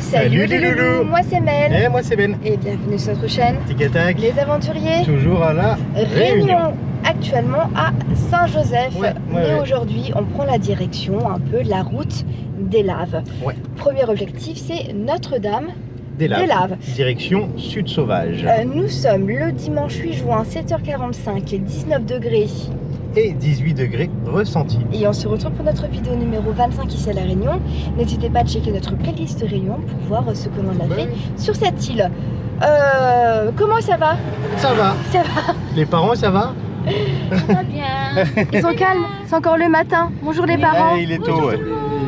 Salut les loulous. Moi c'est Mel. Et moi c'est Ben. Et bienvenue sur notre chaîne Tic et tac. Les Aventuriers. Toujours à la Réunion. Actuellement à Saint-Joseph. Mais ouais. aujourd'hui on prend la direction un peu de la route des Laves. Ouais. Premier objectif c'est Notre-Dame des Laves. Des Direction Sud Sauvage. Nous sommes le dimanche 8 juin, 7h45, 19 degrés. Et 18 degrés ressentis. Et on se retrouve pour notre vidéo numéro 25 ici à La Réunion. N'hésitez pas à checker notre playlist Réunion pour voir ce que l'on a fait sur cette île. Comment ça va? Ça va. Ça va. Les parents, ça va? Ça va bien. Ils sont calmes, c'est encore le matin. Bonjour les parents. Il est tôt, ouais.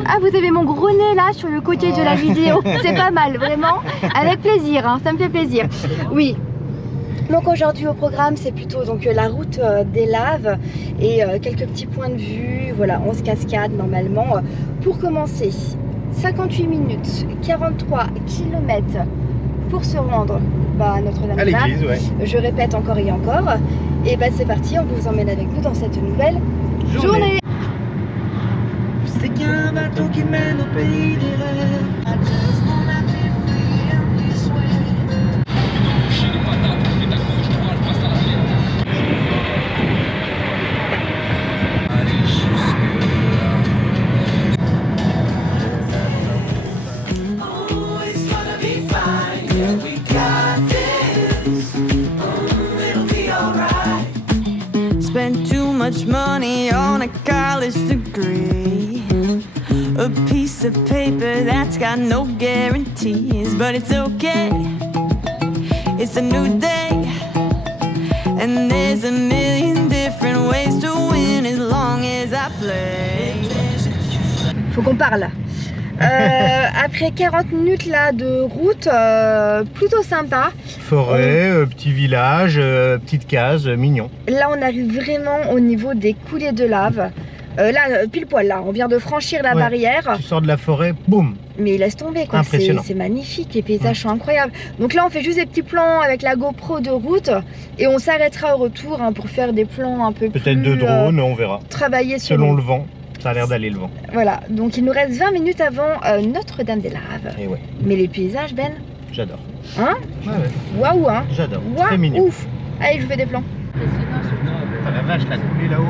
Ah, vous avez mon gros nez là sur le côté de la vidéo. C'est pas mal, vraiment. Avec plaisir, hein, ça me fait plaisir. Oui. Donc aujourd'hui au programme c'est plutôt donc la route des Laves et quelques petits points de vue, voilà 11 cascades normalement. Pour commencer, 58 minutes, 43 km pour se rendre à Notre-Dame à l'église, ouais. Je répète encore et encore. Et bah c'est parti, on vous emmène avec nous dans cette nouvelle journée. C'est qu'un bateau qui mène au pays des rêves. Spent too much money on a college degree, a piece of paper that's got no guarantees, but it's okay, it's a new day, and there's a million different ways to win as long as I play. Faut qu'on parle. Après 40 minutes là de route, plutôt sympa. Forêt, petit village, petite case, mignon. Là on arrive vraiment au niveau des coulées de lave. Là pile poil là, on vient de franchir la barrière. Tu sors de la forêt, boum. Mais laisse tomber quoi, c'est magnifique, les paysages sont incroyables. Donc là on fait juste des petits plans avec la GoPro de route et on s'arrêtera au retour hein, pour faire des plans un peu plus... Peut-être de drone, on verra. Travailler selon le vent. Ça a l'air d'aller le vent. Voilà, donc il nous reste 20 minutes avant Notre-Dame des Laves. Et ouais. Mais les paysages, Ben? J'adore. Hein? Ouais. Waouh, hein? J'adore. Très mignon. Ouf. Allez, je vous fais des plans. Oh, la vache, la coulée là-haut.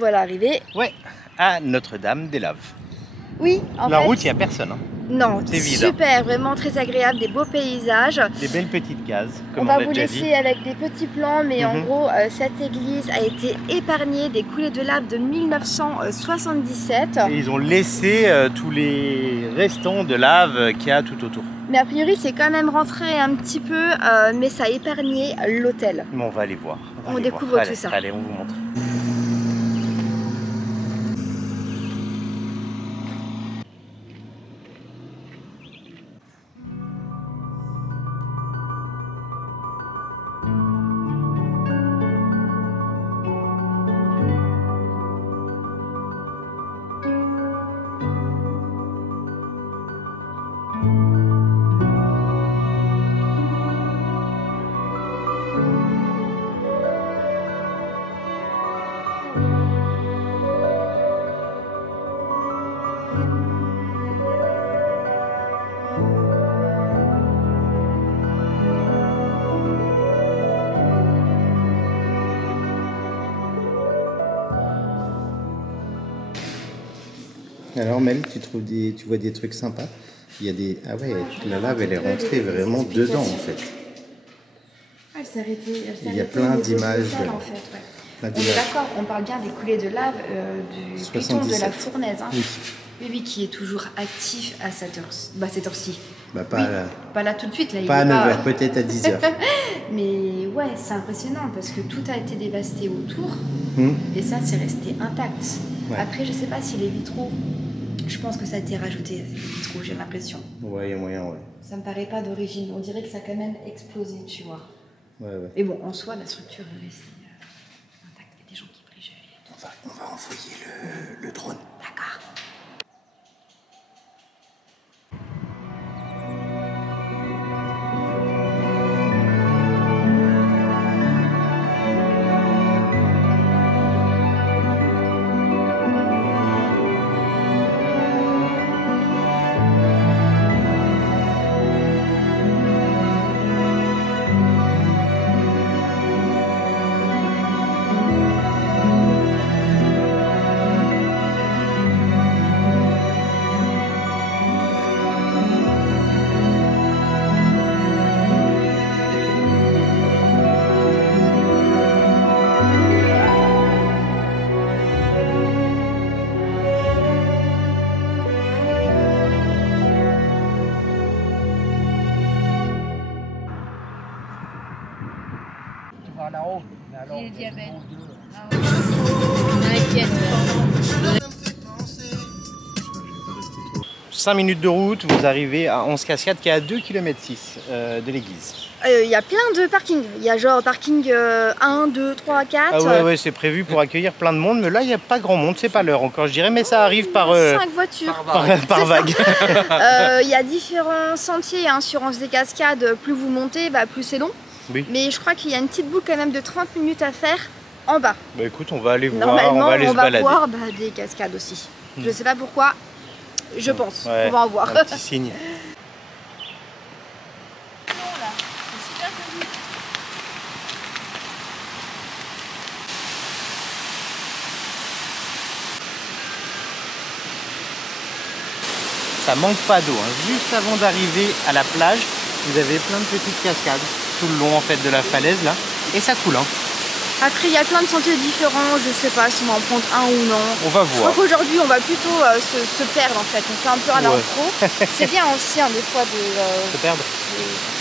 Voilà arrivé. Ouais, à Notre-Dame des Laves. Oui, en la fait, route, il n'y a personne. Hein. Non, c'est vide. Super, vraiment très agréable, des beaux paysages. Des belles petites cases. On va vous laisser avec des petits plans, mais en gros, cette église a été épargnée des coulées de lave de 1977. Et ils ont laissé tous les restants de lave qu'il y a tout autour. Mais a priori, c'est quand même rentré un petit peu, mais ça a épargné l'hôtel. Mais on va aller voir. On découvre tout ça. Allez, on vous montre. Alors Mel, tu vois des trucs sympas. Il y a des... Ah ouais, la lave elle est rentrée vraiment dedans en fait. Elle s'arrêtait. Il y a plein d'images. En fait, ouais. On est d'accord, on parle bien des coulées de lave du piton de la fournaise. Hein. Oui. Oui, qui est toujours actif à cette heure-ci. Bah, Pas là tout de suite. Là, pas à 9h, peut-être à 10h. Mais ouais, c'est impressionnant parce que tout a été dévasté autour et ça, c'est resté intact. Ouais. Après, je sais pas si les vitraux, je pense que ça a été rajouté, les vitraux, j'ai l'impression. Ouais, il y a moyen, ouais. Ça me paraît pas d'origine. On dirait que ça a quand même explosé, tu vois. Ouais, ouais. Et bon, en soi, la structure est restée intacte. Il y a des gens qui brillent. On va envoyer le drone. D'accord. Le diabète. Ah ouais. Inquiète. 5 minutes de route, vous arrivez à 11 Cascades qui est à 2,6 km de l'église. Il y a plein de parkings. Il y a genre parking 1, 2, 3, 4. Ah ouais, c'est prévu pour accueillir plein de monde, mais là il n'y a pas grand monde, c'est pas l'heure encore je dirais, mais ça arrive par 5 voitures. Par vague. Il y a différents sentiers sur Anse des Cascades. Plus vous montez, plus c'est long. Oui. Mais je crois qu'il y a une petite boucle quand même de 30 minutes à faire en bas. Bah écoute, on va aller voir, Normalement, on va aller se balader. voir des cascades aussi. Je sais pas pourquoi, je pense. Ouais, on va en voir. Un petit signe. Ça manque pas d'eau, hein. Juste avant d'arriver à la plage, vous avez plein de petites cascades tout le long en fait de la falaise là, et ça coule. Hein. Après, il y a plein de sentiers différents, je sais pas si on va en prendre un ou non. On va Je voir. crois qu'aujourd'hui, on va plutôt se perdre en fait. On fait un peu à l'impro. C'est bien aussi des fois de Se perdre.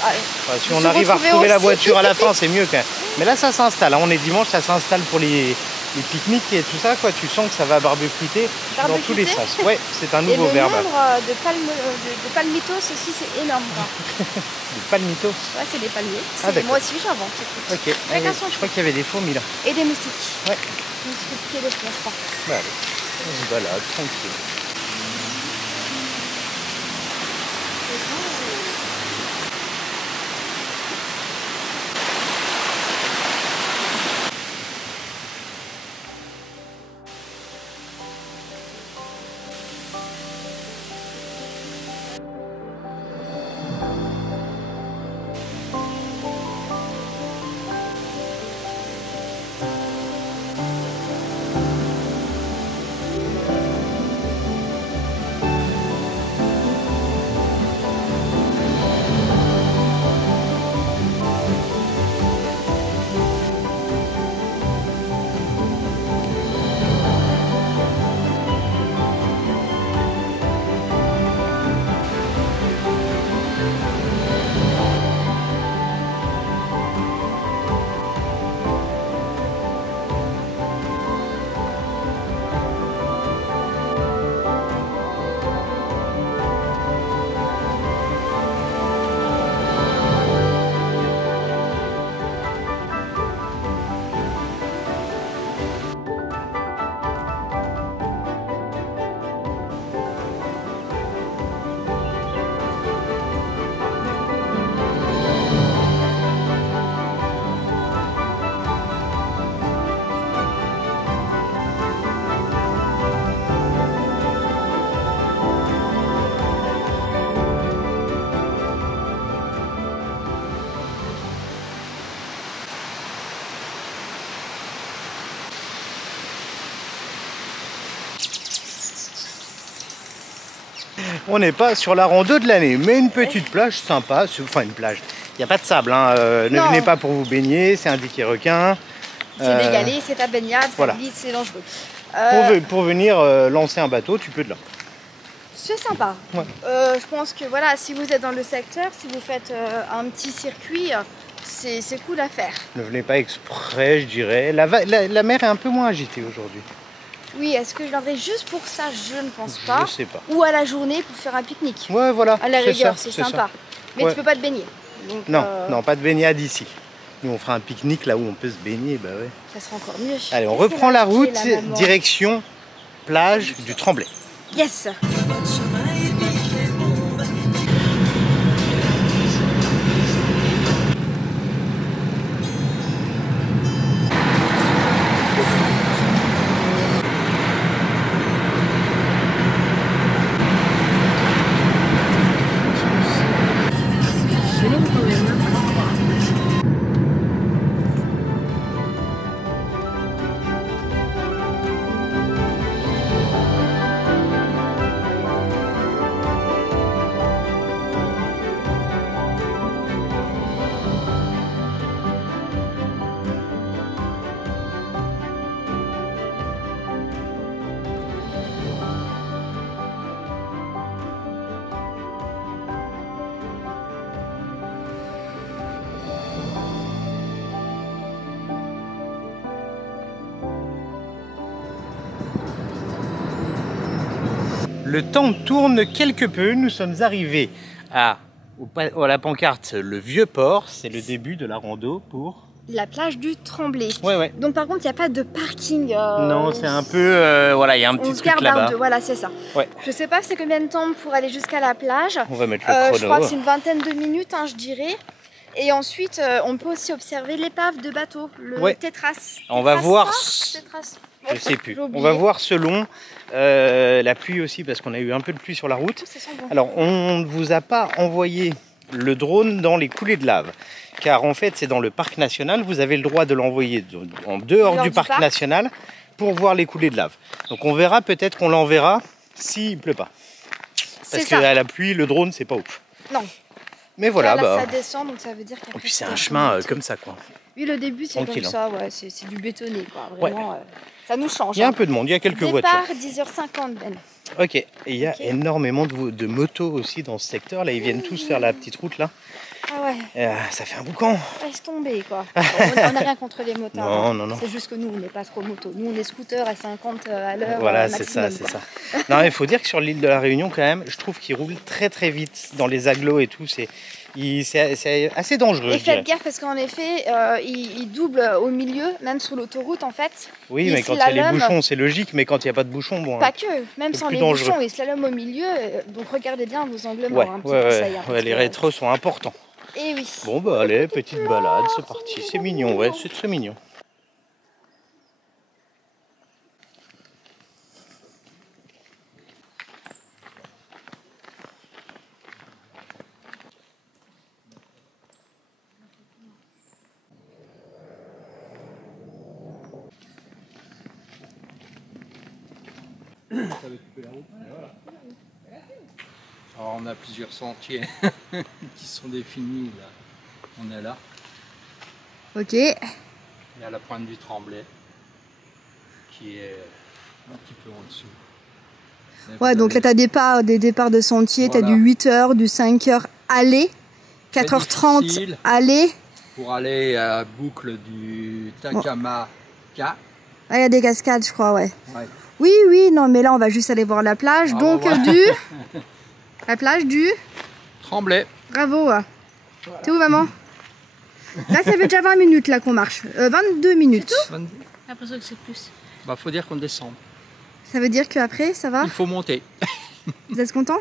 ouais, Si de on se arrive à retrouver retrouver la aussi. voiture à la fin, c'est mieux quand même. Mais là, ça s'installe. Hein. On est dimanche, ça s'installe pour les pique-niques et tout ça. Quoi. Tu sens que ça va barbecuiter dans tous les sens. Ouais, c'est un Et nouveau le verbe. nombre de palmitos aussi, c'est énorme. Des palmitos. Ouais, c'est des palmiers. Ah, d'accord. Moi aussi, j'invente. Ok. Avec un Je son crois qu'il y avait des fourmis là. et des moustiques. Ouais. Moustiques pieds de fond, je crois. Bah, allez, on se balade tranquille. On n'est pas sur la rando de l'année, mais une petite plage sympa, enfin une plage. Il n'y a pas de sable, hein. Ne venez pas pour vous baigner, c'est indiqué requin. C'est dégalé, c'est pas baignable, voilà. ça glisse, c'est dangereux. Pour venir lancer un bateau, tu peux de là. C'est sympa. Ouais. Je pense que voilà, si vous êtes dans le secteur, si vous faites un petit circuit, c'est cool à faire. Ne venez pas exprès, je dirais. La mer est un peu moins agitée aujourd'hui. Oui, est-ce que je viendrai juste pour ça? Je ne pense pas. Je sais pas. Ou à la journée pour faire un pique-nique. Ouais, voilà. À la rigueur, c'est ça. sympa. Mais Ouais. tu peux pas te baigner. Donc, Non, non, pas de baignade ici. Nous, on fera un pique-nique là où on peut se baigner, bah ouais. Ça sera encore mieux. Allez, on Qu'est-ce reprend qu'elle a la acheté, route, la maman direction plage du Tremblay. Yes. Le temps tourne quelque peu, nous sommes arrivés à la pancarte Le Vieux Port, c'est le début de la rando pour... La plage du Tremblay. Ouais. Donc par contre, il n'y a pas de parking. Non, c'est un peu... voilà, il y a un petit on se truc garde là-bas. un deux, voilà, c'est ça. Ouais. Je sais pas c'est combien de temps pour aller jusqu'à la plage. On va mettre le chrono. Je crois que c'est une vingtaine de minutes, hein, je dirais. Et ensuite, on peut aussi observer l'épave de bateau, le Tétras. On va voir... Tétras. Je sais plus. J'ai On oublié. va voir selon la pluie aussi, parce qu'on a eu un peu de pluie sur la route. Ça sent bon. Alors, on ne vous a pas envoyé le drone dans les coulées de lave, car en fait, c'est dans le parc national. Vous avez le droit de l'envoyer en dehors du parc national pour voir les coulées de lave. Donc, on verra, peut-être qu'on l'enverra s'il pleut pas. Parce qu'à la pluie, le drone, c'est pas ouf. Non. Mais voilà, là, ça descend, donc ça veut dire et puis c'est un chemin comme ça, quoi. Oui, le début, c'est comme ça, ouais, c'est du bétonné, quoi. Vraiment, ça nous change. Il y a un peu de monde, il y a quelques voitures. Départ 10h50, Ben. Ok, et il y a énormément de motos aussi dans ce secteur. Là, ils viennent tous faire la petite route là. Ah ouais. Ça fait un boucan. Laisse tomber, quoi. On n'a rien contre les motards. Non. C'est juste que nous, on n'est pas trop moto. Nous, on est scooter à 50 à l'heure. Voilà, c'est ça. Non, il faut dire que sur l'île de la Réunion, quand même, je trouve qu'ils roulent très très vite dans les agglos et tout. C'est assez dangereux. Et faites gaffe parce qu'en effet, ils doublent au milieu, même sur l'autoroute en fait. Oui, mais quand il y a les bouchons, c'est logique, mais quand il n'y a pas de bouchons, bon. Pas que, même sans les bouchons, ils slaloment au milieu. Donc regardez bien vos angles morts. Un petit conseil, les rétros sont importants. Et oui. Bon, bah allez, petite balade, c'est parti. C'est mignon, ouais, c'est très mignon. Alors, on a plusieurs sentiers qui sont définis là. On est là. Ok. Il y a la pointe du Tremblay qui est un petit peu en dessous. Ouais, donc là tu as des départs de sentiers, tu as du 8h, du 5h aller, 4h30 aller. Pour aller à la boucle du Takamaka. Ah, il y a des cascades, je crois, ouais. Oui, non, mais là on va juste aller voir la plage. Donc la plage du Tremblay. Bravo. T'es où, maman? Là, ça fait déjà 20 minutes là qu'on marche. 22 minutes. J'ai l'impression que c'est plus. Bah, faut dire qu'on descend. Ça veut dire qu'après, ça va? Il faut monter. Vous êtes content?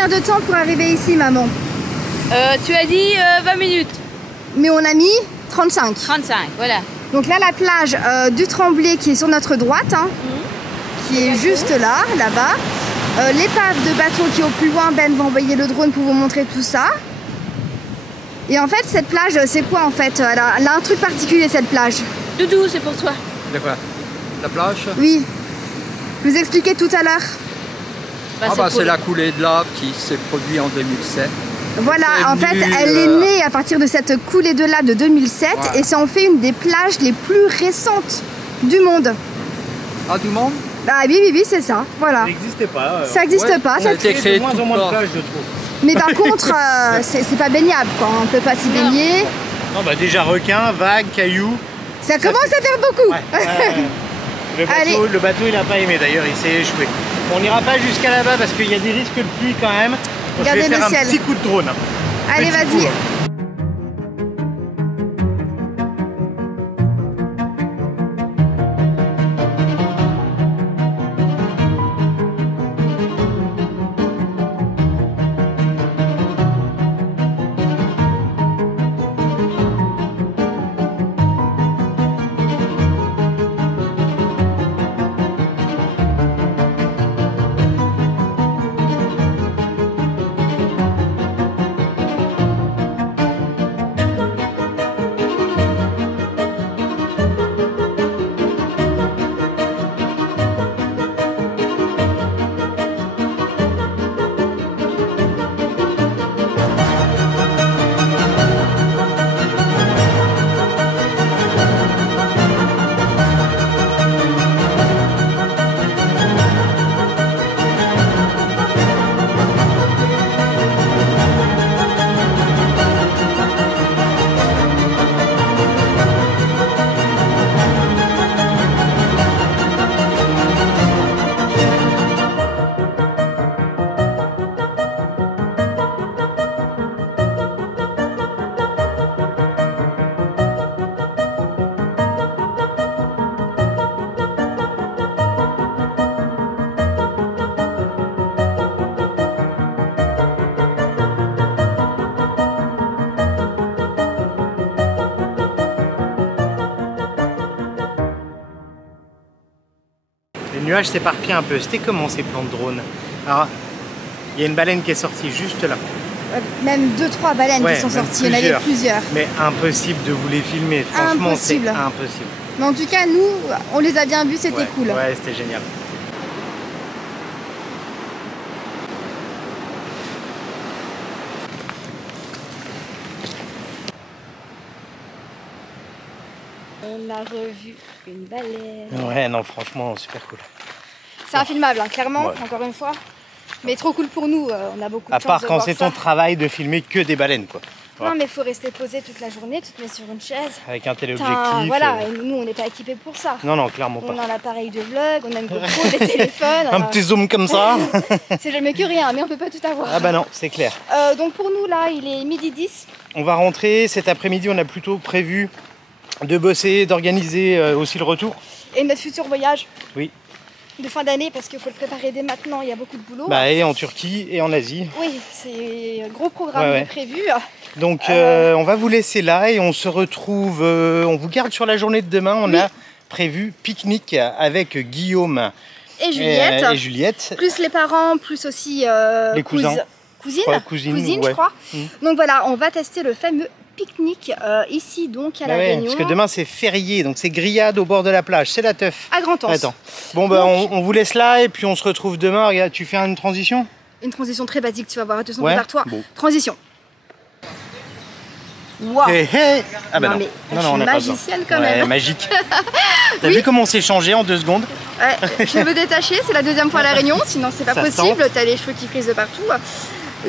combien de temps pour arriver ici, maman? Tu as dit 20 minutes. Mais on a mis 35. 35, voilà. Donc là, la plage du Tremblay qui est sur notre droite, hein, qui est juste là, là-bas. L'épave de bateau qui est au plus loin, Ben va envoyer le drone pour vous montrer tout ça. Et en fait, cette plage, c'est quoi en fait? Elle a un truc particulier, cette plage. Doudou, c'est pour toi. De quoi? La plage? Oui. Je vous expliquais tout à l'heure. C'est la coulée de lave qui s'est produite en 2007. Voilà, en fait, elle est née à partir de cette coulée de lave de 2007 et ça en fait une des plages les plus récentes du monde. Ah, du monde? Ah oui, c'est ça, voilà. Ça n'existait pas. Ça n'existe pas. Ça a été créé de moins en moins de plages, je trouve. Mais par contre, c'est pas baignable, quoi. On peut pas s'y baigner. Non, bah déjà requins, vagues, cailloux. Ça commence à faire beaucoup. Le bateau, il n'a pas aimé d'ailleurs, il s'est échoué. On n'ira pas jusqu'à là-bas parce qu'il y a des risques de pluie quand même. Donc regardez je vais faire le ciel. un petit coup de drone. Allez, vas-y. Les nuages s'éparpillent un peu. C'était comment ces plans de drone? Alors, il y a une baleine qui est sortie juste là. Même 2-3 baleines qui sont sorties, il y en avait plusieurs. Mais impossible de vous les filmer, franchement c'est impossible. Mais en tout cas, nous, on les a bien vus, c'était cool. Ouais, c'était génial. On a revu une baleine. Ouais, non, franchement, super cool. C'est infilmable, hein, clairement, encore une fois. Mais trop cool pour nous, on a beaucoup de chance de voir ça. À part quand c'est ton travail de filmer que des baleines, quoi. Non, mais il faut rester posé toute la journée, tu te mets sur une chaise. Avec un téléobjectif. Voilà, et nous, on n'est pas équipés pour ça. Non, non, clairement pas. On a l'appareil de vlog, on a une GoPro, des téléphones. Un petit zoom comme ça. C'est jamais que rien, mais on peut pas tout avoir. Ah bah non, c'est clair. Donc pour nous, là, il est 12h10. On va rentrer cet après-midi, on a plutôt prévu de bosser, d'organiser aussi le retour. Et notre futur voyage. Oui. De fin d'année, parce qu'il faut le préparer dès maintenant, il y a beaucoup de boulot. Bah, et en Turquie et en Asie. Oui, c'est un gros programme prévu. Donc on va vous laisser là et on se retrouve, on vous garde sur la journée de demain. On a prévu pique-nique avec Guillaume et Juliette. Plus les parents, plus aussi les cousins. Cousine, je crois. Donc voilà, on va tester le fameux pique-nique ici donc à La Réunion. Parce que demain c'est férié, donc c'est grillade au bord de la plage, c'est la teuf. À Grand-Anse. Attends. Bon bah donc, on vous laisse là et puis on se retrouve demain. Regarde, tu fais une transition? Une transition très basique, tu vas voir. Attention, prépare-toi. Bon. Transition. Wow. Hey, hey. Ah bah non, mais non, je suis magicienne quand même. Magique. T'as vu comment on s'est changé en 2 secondes? Ouais, je veux détacher, c'est la 2e fois à La Réunion, sinon c'est pas possible. T'as les cheveux qui frisent de partout.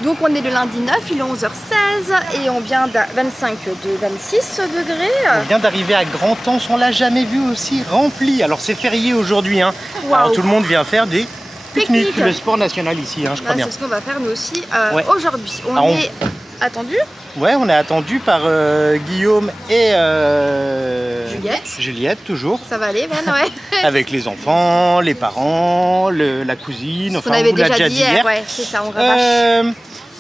Donc on est le lundi 9, il est 11h16 et on vient de 26 degrés. On vient d'arriver à Grand-Anse, on l'a jamais vu aussi rempli. Alors c'est férié aujourd'hui, hein. Alors tout le monde vient faire des pique-niques, le sport national ici, hein, je crois bien. C'est ce qu'on va faire nous aussi aujourd'hui. On est attendu. Ouais, on est attendu par Guillaume et Juliette, toujours. Ça va aller, Ben, ouais. Avec les enfants, les parents, la cousine, enfin, on avait on vous l'a déjà dit dit hier. ouais, c'est ça, on rabâche.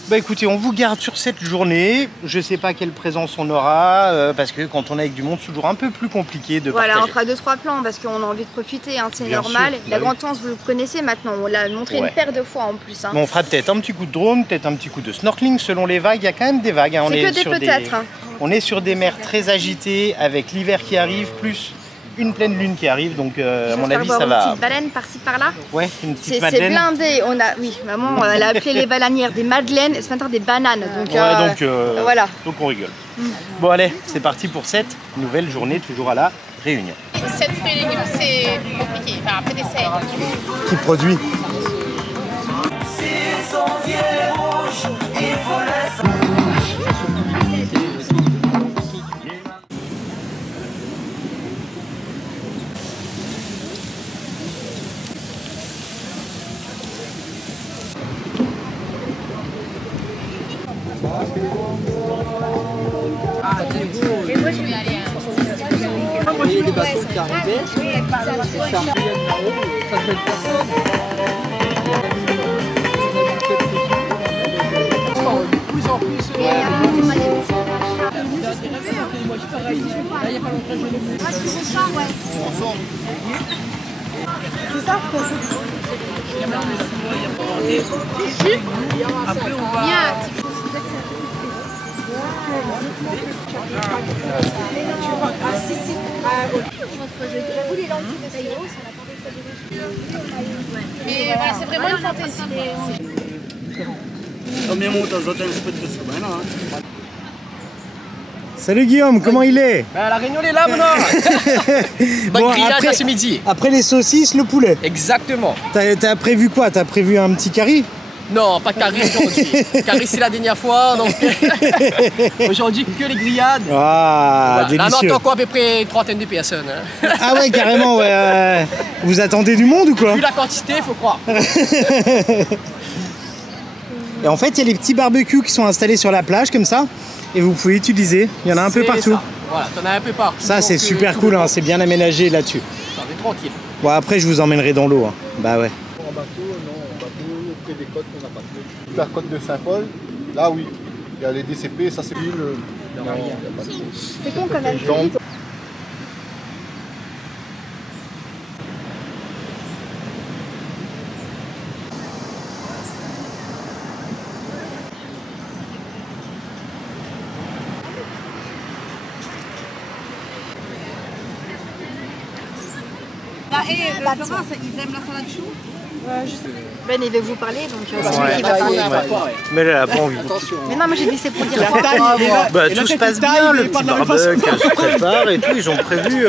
Bah écoutez, on vous garde sur cette journée. Je sais pas quelle présence on aura, parce que quand on est avec du monde, c'est toujours un peu plus compliqué de Voilà, partager. on fera 2-3 plans parce qu'on a envie de profiter, hein, c'est Bien normal. sûr, La bah Grande Anse, vous le connaissez maintenant, on l'a montré une paire de fois en plus. Hein. Mais on fera peut-être un petit coup de drone, peut-être un petit coup de snorkeling selon les vagues. Il y a quand même des vagues. Hein. C'est que des peut-être. Hein. On est sur des mers très agitées avec l'hiver qui arrive, plus une pleine lune qui arrive. Donc à mon avis, ça Une va. petite baleine par-ci par-là. Ouais, une petite C'est madeleine. blindé. Oui, maman, elle a appelé les baleinières des madeleines et ce matin des bananes. Donc, voilà. Donc on rigole. Bon allez, c'est parti pour cette nouvelle journée, toujours à la Réunion. Cette fruits et légumes, c'est compliqué. Enfin, après dessert. Qui produit? Mais voilà, c'est vraiment une fantaisie. Salut Guillaume, comment il est? La Réunion est là maintenant. Bon, Grillage ce midi. après les saucisses, le poulet. Exactement. T'as prévu quoi? T'as prévu un petit curry? Non, pas de caris aujourd'hui. Caris c'est la dernière fois, donc aujourd'hui que les grillades. Ah, Voilà. Là, on délicieux. entend quoi à peu près une trentaine de personnes. Hein. Ah ouais, carrément, ouais. Vous attendez du monde ou quoi? Vu la quantité, il faut croire. Et en fait, il y a les petits barbecues qui sont installés sur la plage comme ça, et vous pouvez utiliser. Il y en a un peu C'est partout. ça. Voilà, t'en as un peu partout. Ça, c'est donc, super cool, hein, c'est bien aménagé là-dessus. Ça, on est tranquille. Bon, après, je vous emmènerai dans l'eau. Hein. Bah ouais. En bateau, non, en bateau, auprès des côtes, on n'a pas de toute la côte de Saint-Paul, là oui, il y a les DCP, ça c'est l'île. Non, il n'y a pas de C'est con quand même. Donc, Ben, il veut vous parler, donc c'est Ouais. lui qui va parler. Mais là, elle a pas envie. Mais non, moi j'ai dit c'est pour dire quoi. Bah, tout se passe bien, le petit barbecue se prépare et tout. Ils ont prévu.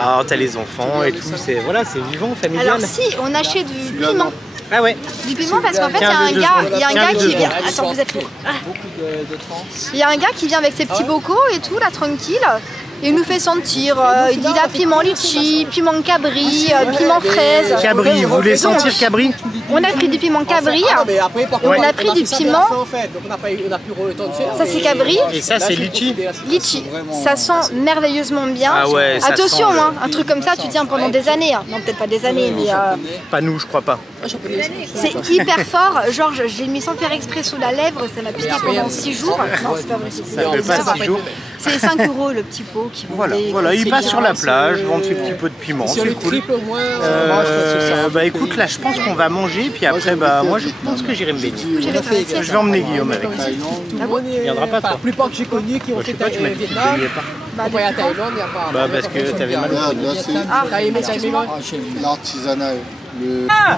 Alors, t'as les enfants et tout. Voilà, c'est vivant, familial. Alors si, on achète du piment. Ah ouais. Du piment parce qu'en fait, il y Tiens, a un deux gars, secondes. il y a un Tiens, gars les qui deux vient. secondes. Attends, vous êtes où? Il y a un gars qui vient avec ses petits bocaux et tout, là, tranquille. Et il nous fait sentir. Il dit là, piment litchi, piment cabri, piment fraise. Cabri, vous voulez sentir Cabri? On a pris du piment cabri. Mais après, par Et on contre, a pris du fait ça piment. de la fin, en fait, donc on n'a plus le temps de faire. Ça, c'est cabri. Et ça, c'est litchi. Litchi, ça sent merveilleusement bien. Ah ouais, ça attention, sent hein, un truc comme ça, tu tiens pendant des années. Hein. Non, peut-être pas des années, mais Pas nous, je crois pas. c'est hyper fort. Genre, j'ai mis sans faire exprès sous la lèvre, ça m'a piqué pendant 6 jours. Non, c'est pas vrai. Ça fait pas 6 jours. C'est 5 € le petit pot qui Voilà, vendait, voilà, il c'est passe bien, sur la c'est- plage, vend ses petits pots de piment, Si on c'est le cool. triple au moins, moi je pense que ça. Bah écoute, là je pense qu'on va manger, puis après, bah moi je pense que j'irai me baigner. Je vais emmener Guillaume avec. Tout le monde est. viendra pas, Enfin, toi. la plupart que j'ai connus qui ont Je sais fait pas, tu m'as dit que tu te Vietnam, baignais pas. comparé à Thaïlande, il n'y a pas. Bah parce que t'avais mal au là, poignet. là c'est T'as aimé excuse-moi. l'artisanat. Le... Ah,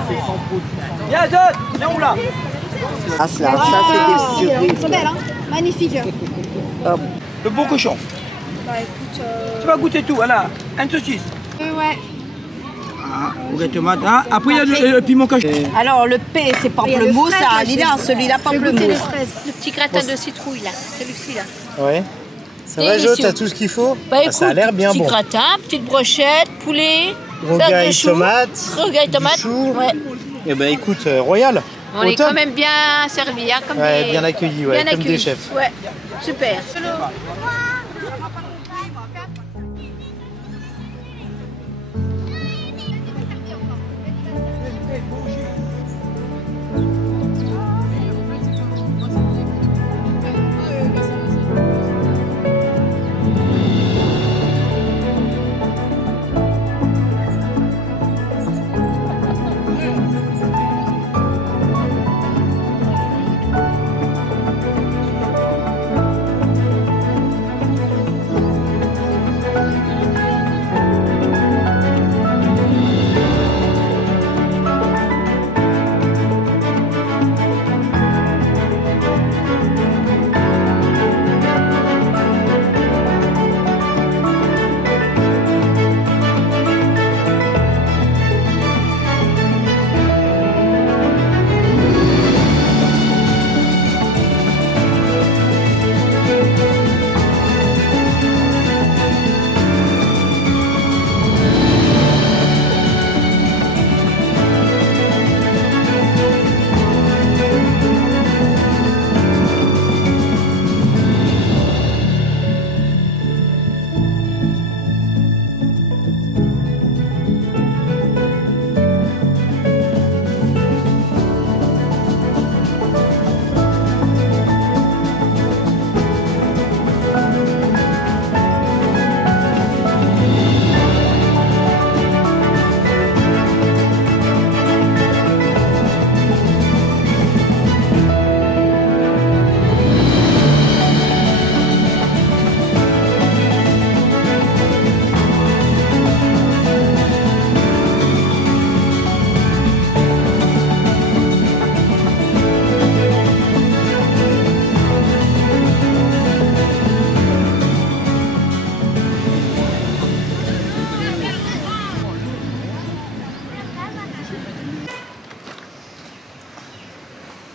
ça c'est des surprises. Elles sont belles, hein. Magnifique. Le beau cochon. Bah écoute, Tu vas goûter tout, voilà. Un saucisse. ouais. Ou les tomates. Hein. Après, il y a le piment caché. Alors le P c'est pamplemousse, ah, celui-là Je vais goûter les pamplemousse. fraises. Le petit gratin de citrouille là, celui-ci là. Ouais. Ça va, Jo, Délicieux. t'as tout ce qu'il faut? Bah Ah, écoute, ça a l'air bien petit bon. gratin, petite brochette, poulet, Rogaille, des choux, tomate, rogaille, du tomate. chou. Ouais. Et bah écoute, royal. On Au est top. quand même bien servis, hein, comme Ouais, des... bien accueillis, ouais, comme des chefs. Ouais, super.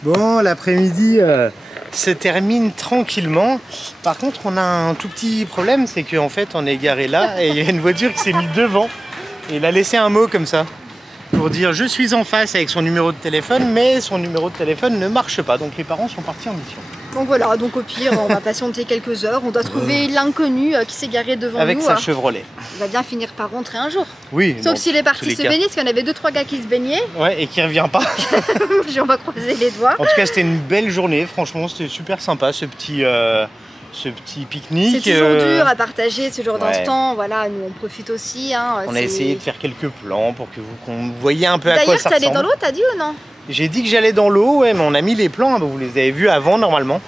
Bon, l'après-midi se termine tranquillement. Par contre, on a un tout petit problème, c'est qu'en fait, on est garé là et il y a une voiture qui s'est mise devant. Et il a laissé un mot comme ça pour dire je suis en face avec son numéro de téléphone, mais son numéro de téléphone ne marche pas. Donc les parents sont partis en mission. Donc voilà, donc au pire, on va patienter quelques heures. On doit trouver l'inconnu qui s'est garé devant avec nous. Avec sa Chevrolet. Il va bien finir par rentrer un jour. Oui. Sauf s'il est parti se baigner, parce qu'il y en avait 2-3 gars qui se baignaient. Ouais, et qui revient pas. On va croiser les doigts. En tout cas, c'était une belle journée. Franchement, c'était super sympa ce petit pique-nique. C'est toujours dur à partager ce genre d'instant. Voilà, nous on profite aussi. Hein, on a essayé de faire quelques plans pour que vous voyez un peu à quoi ça ressemble. D'ailleurs, t'es allé dans l'eau, t'as dit ou non? J'ai dit que j'allais dans l'eau, ouais, mais on a mis les plans. Vous les avez vus avant normalement.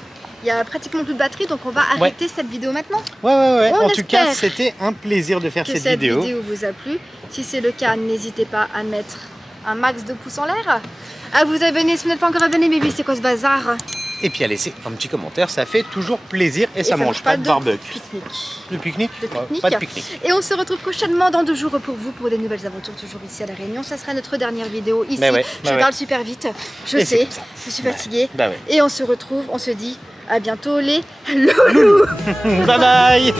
Il y a pratiquement plus de batterie, donc on va arrêter cette vidéo maintenant. Ouais. En tout cas, c'était un plaisir de faire cette vidéo. Que cette vidéo vous a plu. Si c'est le cas, n'hésitez pas à mettre un max de pouces en l'air, à vous abonner si vous n'êtes pas encore abonné. Mais oui, c'est quoi ce bazar? Et puis à laisser un petit commentaire, ça fait toujours plaisir et ça mange pas de barbecue. De pique-nique. Pas de pique-nique. Et on se retrouve prochainement dans 2 jours pour vous pour des nouvelles aventures, toujours ici à La Réunion. Ça sera notre dernière vidéo ici. Je parle super vite, je sais, je suis fatiguée. Et on se retrouve, on se dit à bientôt les loulous. Bye bye.